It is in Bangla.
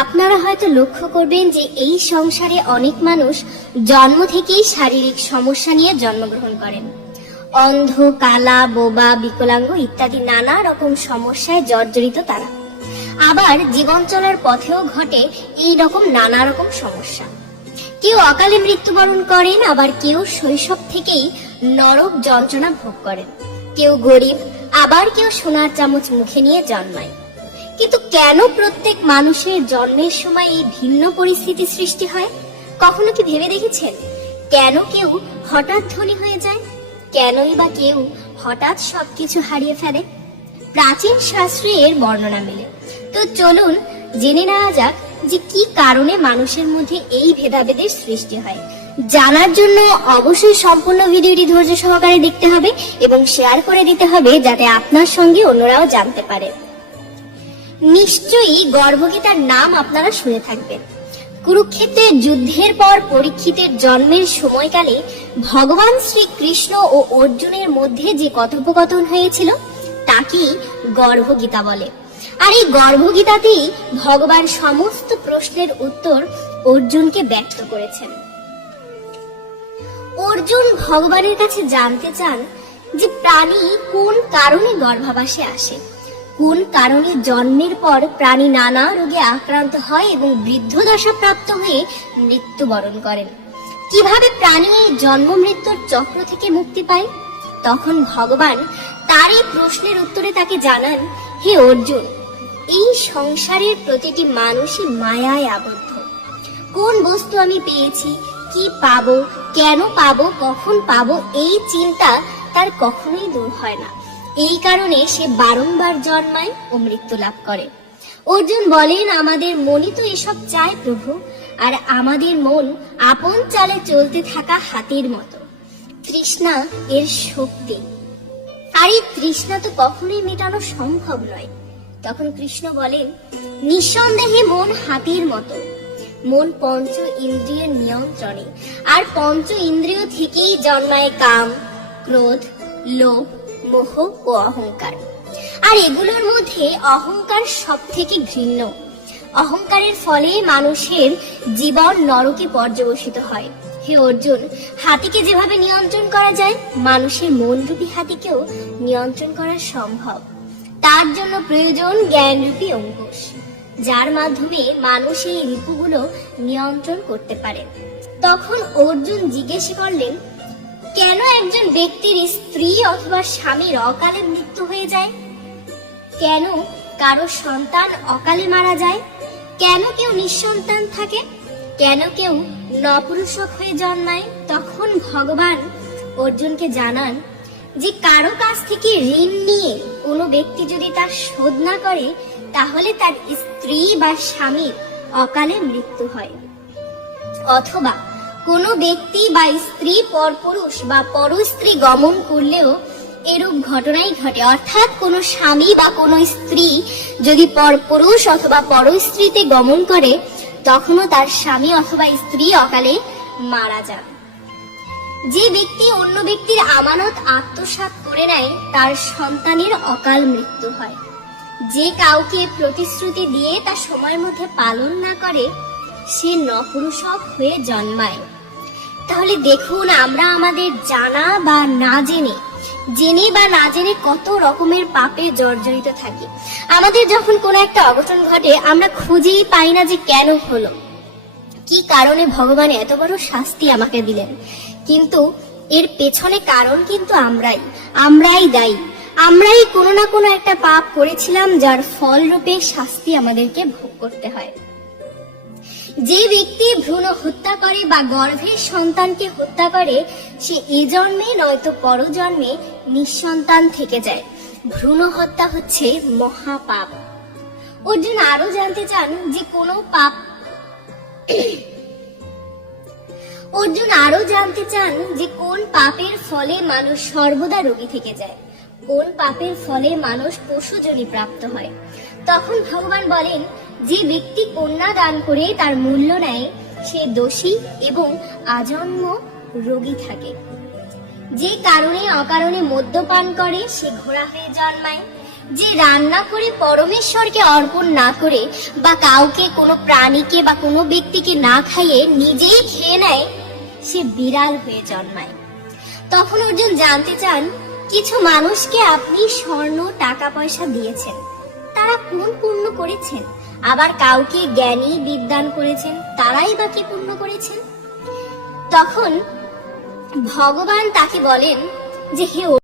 আপনারা হয়তো লক্ষ্য করবেন যে এই সংসারে অনেক মানুষ জন্ম থেকেই শারীরিক সমস্যা নিয়ে জন্মগ্রহণ করেন। অন্ধ, কালা, বোবা, বিকলাঙ্গ ইত্যাদি নানা রকম সমস্যায় জর্জরিত তারা। আবার জীবন চলার পথেও ঘটে এই রকম নানা রকম সমস্যা। কেউ অকালে মৃত্যুবরণ করেন, আবার কেউ শৈশব থেকেই নরক যন্ত্রণা ভোগ করেন। কেউ গরিব, আবার কেউ সোনার চামচ মুখে নিয়ে জন্মায়। কিন্তু কেন প্রত্যেক মানুষের জন্মের সময় এই ভিন্ন পরিস্থিতি সৃষ্টি হয়? কখনো কি ভেবে দেখেছেন? কেন কেউ হঠাৎ ধনী হয়ে যায়? কেনই বা কেউ হঠাৎ সবকিছু হারিয়ে ফেলে? প্রাচীন শাস্ত্রে এর বর্ণনা মেলে। তো চলুন জেনে নেওয়া যাক যে কি কারণে মানুষের মধ্যে এই ভেদাভেদের সৃষ্টি হয়। জানার জন্য অবশ্যই সম্পূর্ণ ভিডিওটি ধৈর্য সহকারে দেখতে হবে এবং শেয়ার করে দিতে হবে যাতে আপনার সঙ্গে অন্যরাও জানতে পারে। নিশ্চয়ই গর্ভগীতার নাম আপনারা শুনে থাকবেন। কুরুক্ষেত্রের যুদ্ধের পর পরীক্ষিতের জন্মের সময়কালে ভগবান শ্রীকৃষ্ণ ও অর্জুনের মধ্যে যে কথোপকথন হয়েছিল, তাকেই গর্ভগীতা বলে। আর এই গর্ভগীতাতেই ভগবান সমস্ত প্রশ্নের উত্তর অর্জুনকে ব্যক্ত করেছেন। অর্জুন ভগবানের কাছে জানতে চান যে প্রাণী কোন কারণে গর্ভাবাসে আসে। কোন কারণে জন্মের পর প্রাণী নানা রোগে আক্রান্ত হয় এবং বৃদ্ধ দশা প্রাপ্ত হয়ে মৃত্যুবরণ করেন? কীভাবে প্রাণী এই জন্ম মৃত্যুর চক্র থেকে মুক্তি পায়? তখন ভগবান তার এই প্রশ্নের উত্তরে তাকে জানান, হে অর্জুন, এই সংসারের প্রতিটি মানুষই মায়ায় আবদ্ধ। কোন বস্তু আমি পেয়েছি? কি পাবো? কেন পাবো? কখন পাবো? এই চিন্তা তার কখনোই দূর হয় না। এই কারণে সে বারংবার জন্মায় ও মৃত্যু লাভ করে। অর্জুন বলেন, আমাদের মনই তো এসব চায় প্রভু, আর আমাদের মন আপন চালে চলতে থাকা হাতির মতো। তৃষ্ণা এর শক্তি। আর এই তৃষ্ণা তো কখনোই মেটানো সম্ভব নয়। তখন কৃষ্ণ বলেন, নিঃসন্দেহে মন হাতির মতো। মন পঞ্চ ইন্দ্রিয়ের নিয়ন্ত্রণে, আর পঞ্চ ইন্দ্রিয় থেকেই জন্মায় কাম, ক্রোধ, লোভ মোহ ও অহংকার। আর এগুলোর মধ্যে অহংকার সব থেকে ঘৃণ্য। অহংকারের ফলে মানুষের জীবন নরকে পর্যবসিত হয়। হে অর্জুন, হাতিকে যেভাবে নিয়ন্ত্রণ করা যায়, মানুষের মনরূপী হাতিকেও নিয়ন্ত্রণ করা সম্ভব। তার জন্য প্রয়োজন জ্ঞানরূপী অঙ্কুশ, যার মাধ্যমে মানুষ এই রিপুগুলো নিয়ন্ত্রণ করতে পারে। তখন অর্জুন জিজ্ঞেস করলেন একজন ব্যক্তির স্ত্রী অথবা স্বামীর অকালে মৃত্যু হয়ে যায়? কেন কারও সন্তান অকালে মারা যায়? কেন কেউ নিঃসন্তান থাকে? কেন কেউ নপুরুষক হয়ে জন্মায়? তখন ভগবান অর্জুনকে জানান যে কারও কাছ থেকে ঋণ নিয়ে কোনো ব্যক্তি যদি তার শোধ না করে, তাহলে তার স্ত্রী বা স্বামীর অকালে মৃত্যু হয়। অথবা কোনো ব্যক্তি বা স্ত্রী পরপুরুষ বা পরস্ত্রী গমন করলেও এরূপ ঘটনাই ঘটে। অর্থাৎ কোনো স্বামী বা কোনো স্ত্রী যদি পরপুরুষ অথবা পরস্ত্রীতে গমন করে, তখনও তার স্বামী অথবা স্ত্রী অকালে মারা যান। যে ব্যক্তি অন্য ব্যক্তির আমানত আত্মসাৎ করে নেয়, তার সন্তানের অকাল মৃত্যু হয়। যে কাউকে প্রতিশ্রুতি দিয়ে তা সময়ের মধ্যে পালন না করে, সে নপুরুষক হয়ে জন্মায়। তাহলে দেখুন, আমরা আমাদের জানা বা না জেনে জেনে বা না জেনে কত রকমের পাপে জর্জরিত থাকি। আমাদের যখন কোনো একটা অঘটন ঘটে, আমরা খুঁজেই পাই না যে কেন হলো। কি কারণে ভগবান এত বড় শাস্তি আমাকে দিলেন? কিন্তু এর পেছনে কারণ কিন্তু আমরাই আমরাই দায়ী। আমরাই কোনো না কোনো একটা পাপ করেছিলাম, যার ফল রূপে শাস্তি আমাদেরকে ভোগ করতে হয়। যে ব্যক্তি ভ্রূণ হত্যা করে বা গর্ভের সন্তানকে হত্যা করে, সে এ জন্মে নয়তো পরজন্মে নিঃসন্তান থেকে যায়। ভ্রূণ হত্যা হচ্ছে মহাপাপ। অর্জুন আরও জানতে চান যে কোনো পাপ অর্জুন আরও জানতে চান যে কোন পাপের ফলে মানুষ সর্বদা রোগী থেকে যায়। কোন পাপের ফলে মানুষ পশুজনি প্রাপ্ত হয়? তখন ভগবান বলেন, যে ব্যক্তি কন্যা দান করে তার মূল্য নেয়, সে দোষী এবং আজন্ম রোগী থাকে। যে কারণে অকারণে মদ্যপান করে, সে ঘোড়া হয়ে জন্মায়। যে রান্না করে পরমেশ্বরকে অর্পণ না করে বা কাউকে কোনো প্রাণীকে বা কোনো ব্যক্তিকে না খাইয়ে নিজেই খেয়ে নেয়, সে বিড়াল হয়ে জন্মায়। তখন অর্জুন জানতে চান, কিছু মানুষকে আপনি স্বর্ণ টাকা পয়সা দিয়েছেন। তারা কোন পূর্ণ করেছেন। আবার কাউকে জ্ঞানী বিদ্যান করেছেন, তারাই বা কি পূর্ণ করেছেন? তখন ভগবান তাকে বলেন যে, হে